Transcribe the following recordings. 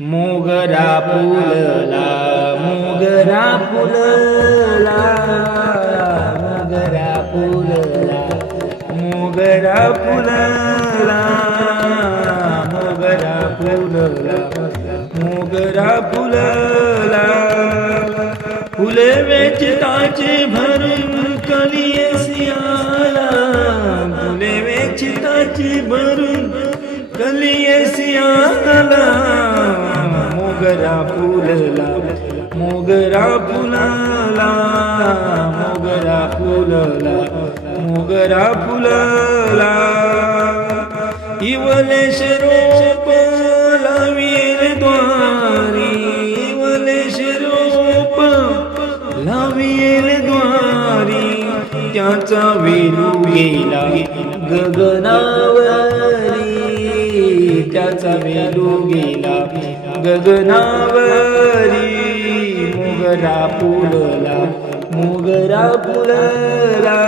मोगरा फुलला मोगरा फुलला मोगरा फुलला मोगरा फुलला मोगरा फुलला मोगरा फुलला. फुले वेचताचे भरून वेचताचे भरून कलियसियाला मोगरा फुलला मोगरा फुलाला मोगरा फुलला मोगरा फुलला. इवलेश रोप लावील द्वारी इवलेश रोप लावील द्वारी. त्याचा वेणू गेला गगनावरी त्याचा वेणू गेला गगनावरी मुगरा फुलला. मुगरा फुलला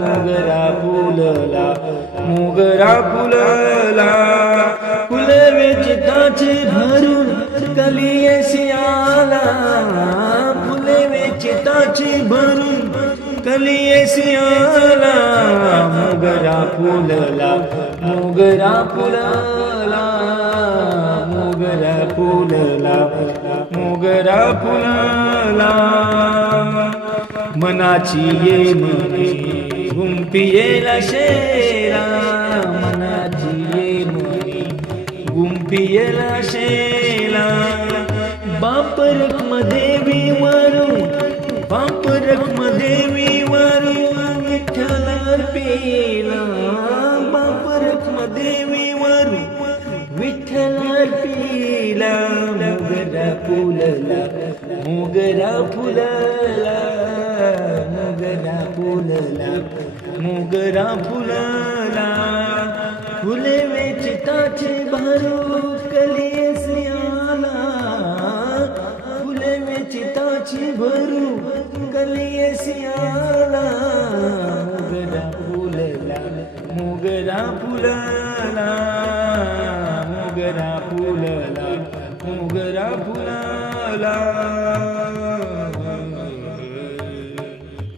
मुगरा फुलला. मुगरा फुलला. फुलवे चिताचे भरून कलिये आला चिताची भरून कलिये सियाला मोगरा फुलला मोगरा फुलला मोगरा फुलला मोगरा फुलला. मनाची ये मने गुंपियेला शेरा मनाची ये मने गुंपियेला शेला बापरकमध्ये बापरक देवी वरून विठ्ठल पेला बापरक देवी वरून विठ्ठल पेला मोगरा फुलला मोगरा फुलला मोगरा फुलला मोगरा फुलला. फुले वेचिताचे भरू कलिये आला फुले वेचिताची भरू कलिये सियाला मोगरा फुलला मोगरा फुलला मोगरा फुलला मोगरा फुलला।